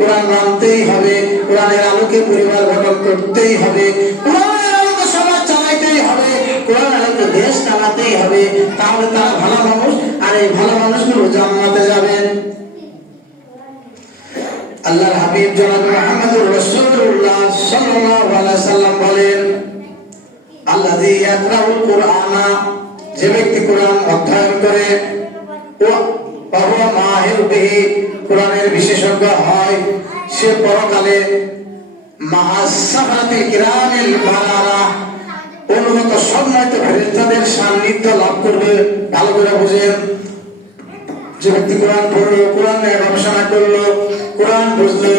কোরআন মানতেই হবে, কোরআনের আলোকে পরিবার গঠন করতেই হবে, কোরআনের আলোকে সমাজ চালাইতেই হবে, কোরআনের আলোকে দেশ চালাতেই হবে। তাহলে তারা ভালো মানুষ, আর এই ভালো মানুষগুলো জান্নাতে যাবেন। আল্লাহর হাবিব জনাব মুহাম্মদুর রাসূলুল্লাহ সাল্লাল্লাহু আলাইহি ওয়াসাল্লাম বলেন, আল্লাযী ইয়াকরাউল কুরআনা, যে ব্যক্তি কোরআন অধ্যয়ন করে, ওয়া হুয়া মাহির বিহি, কোরআনের বিশেষজ্ঞ হয়, সে পরকালে মা'আস সাফারাতিল কিরামিল বারারা, উন্নত সম্মানিত ফেরেশতাদের সান্নিধ্য লাভ করবে। ভালো করে বুঝেন, যে ব্যক্তি কোরআন পড়লো, কোরআন নিয়ে গবেষণা করলো, কোরআন বুঝলো,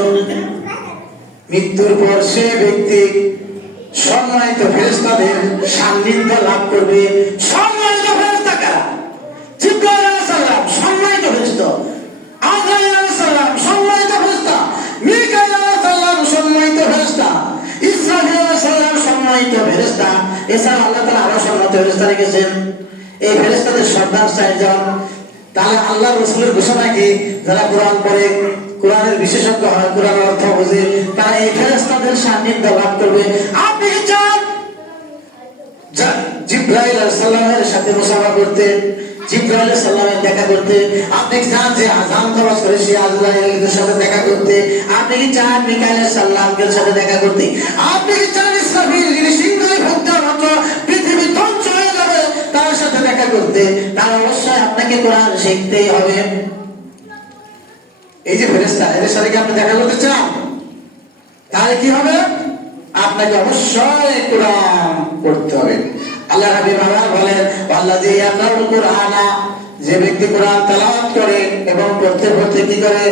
মৃত্যুর পর সে ব্যক্তি সম্মানিত ফেরেশতাদের সান্নিধ্য লাভ করবে। সম্মানিত ফেরেশতা কারা? জিবরাইল আলাইহিস সালাম সম্মানিত ফেরেশতা, আজরাইল আলাইহিস সালাম সম্মানিত ফেরেশতা, মিকাঈল আলাইহিস সালাম সম্মানিত ফেরেশতা, ইসরাফিল আলাইহিস সালাম সম্মানিত ফেরেশতা। এছাড়া আল্লাহ তাআলা আরো সম্মানিত ফেরেশতা রেখেছেন। এই ফেরেশতাদের সর্দার চারজন। তাহলে আল্লাহ রাসূলের ঘোষণা কি, যারা কোরআন পড়ে, কোরআনের বিশেষজ্ঞ হয়, কোরআনের অর্থ বোঝে, তারা এই ফেরেশতাদের সান্নিধ্য লাভ করবে। আপনি চান জিবরাইল আলাইহিস সালামের সাথে মুসাফা করতে, জিবরাইল আলাইহিস সালামের দেখা করতে? আপনি চান যে আযান নামাজ করে সে আজরাইলের সাথে দেখা করতে? আপনি কি চান মিকাঈল আলাইহিস সালামের সাথে দেখা করতে? আপনি কি চান ইসরাফিল যিনি সিংহে ভুগতের মতো পৃথিবী ধ্বংস হয়ে যাবে তার সাথে দেখা করতে? তার অবশ্যই আপনাকে কোরআন শিখতেই হবে। এই যে ফেরেশতা, এদের সাথে কি আপনি দেখা করতে চান? তাহলে কি হবে? আপনাকে অবশ্যই কোরআন পড়তে হবে। আল্লাহ রাব্বুল আলামিন বলেন, আল্লাযী ইয়াকরাউল কুরআনা, যে ব্যক্তি কোরআন তেলাওয়াত করে এবং পড়তে পড়তে কি করে,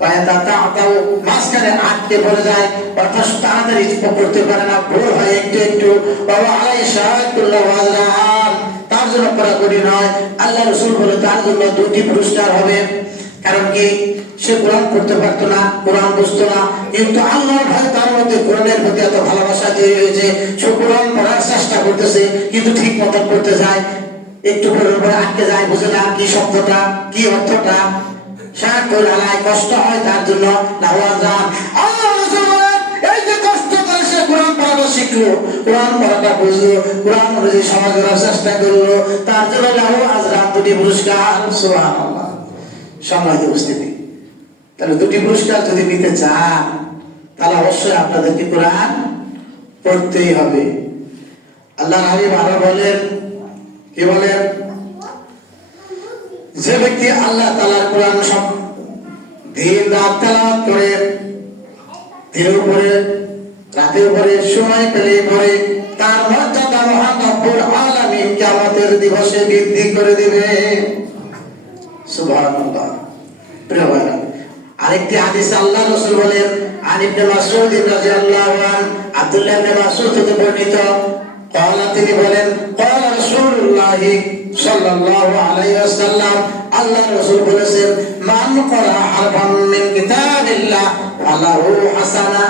ওয়ায়াতাতাউ মাঝখানে আটকে পড়ে যায়, অর্থাৎ তাড়াতাড়ি পড়তে পারে না, ভুল হয় একটু একটু, বাবা আলাইহি শাহাদাতুল্লাহ ওয়াজরান, তার জন্য পড়া কঠিন হয়। আল্লাহ রাসূল বলে তার জন্য দুটি পুরস্কার হবে। কারণ কি, সে কোরআন পড়তে পারতো না, কোরআন বুঝতো না, কিন্তু আল্লাহর ভয় তার মধ্যে কোরআনের প্রতি এত ভালোবাসা তৈরি হয়েছে, সে কোরআন পড়ার চেষ্টা করতেছে, কিন্তু ঠিক মতো পড়তে যায়, একটু পড়ার পরে আটকে যায়, বুঝে না কি শব্দটা, কি অর্থটা, কষ্ট হয় তার জন্য। আল্লাহ রাসূল বলেন, এই যে কষ্ট করে সে কোরআন পড়াটা শিখলো, কোরআন পড়াটা বুঝলো, কোরআন অনুযায়ী সমাজ গড়ার চেষ্টা করলো, তার জন্য লাহু আজরান, দুটি পুরস্কার। সুবহানাল্লাহ। সম্মানিত উপস্থিতি, তাহলে দুটি পুরস্কার যদি নিতে চান, তাহলে অবশ্যই আপনাদেরকে কোরআন পড়তেই হবে। আল্লাহ হাবিব আরো বলেন, কি বলেন, যে ব্যক্তি আল্লাহ তাআলার কোরআন সব দিন রাত তেলাওয়াত করে, দিনের উপরে রাতের উপরে সময় পেলে পড়ে, তার মর্যাদা মহান রব্বুল আলামিন কিয়ামতের দিবসে বৃদ্ধি করে দিবে। সুবহানাল্লাহ। প্রিয় ভাইরা, আরেকটি হাদিসে আল্লাহ রাসূল বলেন, আন ইবনে মাসউদ রাদিয়াল্লাহু আনহু, আব্দুল্লাহ ইবনে মাসউদ থেকে বর্ণিত, قال তিনি বলেন, قال রাসূলুল্লাহ সাল্লাল্লাহু আলাইহি ওয়াসাল্লাম, আল্লাহ রাসূল বলেছেন, মান ক্বারা হারফান মিন কিতাবিল্লাহ ফালাহু হাসানা।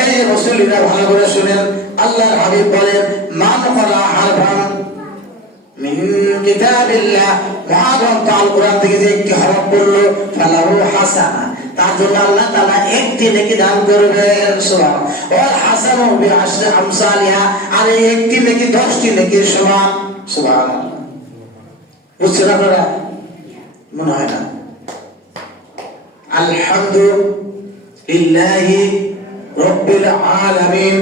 এই রাসূলরা ভালো করে শুনেন, আল্লাহর হাবিব বলেন, মান ক্বারা হারফান মিন কিতাবিল্লাহ, মহাগ্রন্থ আল কোরআন থেকে যে একটি হরফ পড়লো, ফালাহু হাসানা, তার জন্য আল্লাহ তাআলা একটি নেকি দান করবেন। সুবহানাল্লাহ। ওয়াল হাসানু বিআশরি আমসালিহা, আর এই একটি নেকি 10টি নেকির সমান। সুবহানাল্লাহ। বুঝছেন আপনারা? মনে হয় না? আলহামদুলিল্লাহি রাব্বিল আলামিন,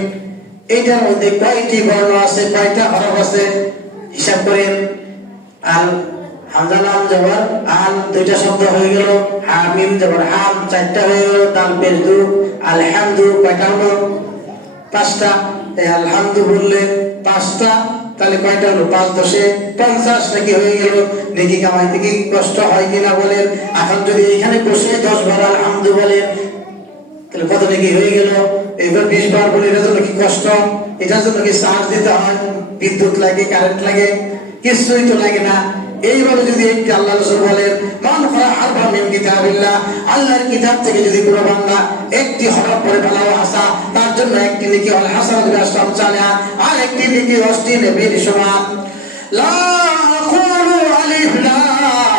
এটার মধ্যে কয়টি বর্ণ আছে, কয়টা হরফ আছে হিসাব করেন। আল হামজা লাম জবর আল, দুইটা শব্দ হয়ে গেল, হা মিম জবর হাম, চারটা হয়ে গেল, দাল পেশ দু, আলহামদু কয়টা হলো? 5টা। এই আলহামদু বললে 5টা, তাহলে কয়টা হলো? 5 10 50 নাকি হয়ে গেল। নেকি কামাইতে কি কষ্ট হয় কিনা বলেন? এখন যদি এখানে বসে 10 বার আলহামদু বলেন, তাহলে কত নাকি হয়ে গেল? এবার 20 বার বলে, এটার জন্য কি কষ্ট? এটার জন্য কি চার্জ দিতে হয়? বিদ্যুৎ লাগে, কারেন্ট লাগে? কিছুই তো লাগে না। এইভাবে যদি একটি আল্লাহ রাসূল বলেন, মান ক্বারা হারফান মিন কিতাবিল্লাহ, আল্লাহর কিতাব থেকে যদি কোনো বান্দা একটি হরফ পড়ে ফেলাও হাসা, তার জন্য একটি নেকি হল হাসানাত বিআশরি আমসালিহা, আর একটি নেকি 10টি নেকির সমান। লা আকুলু আলিফ লাম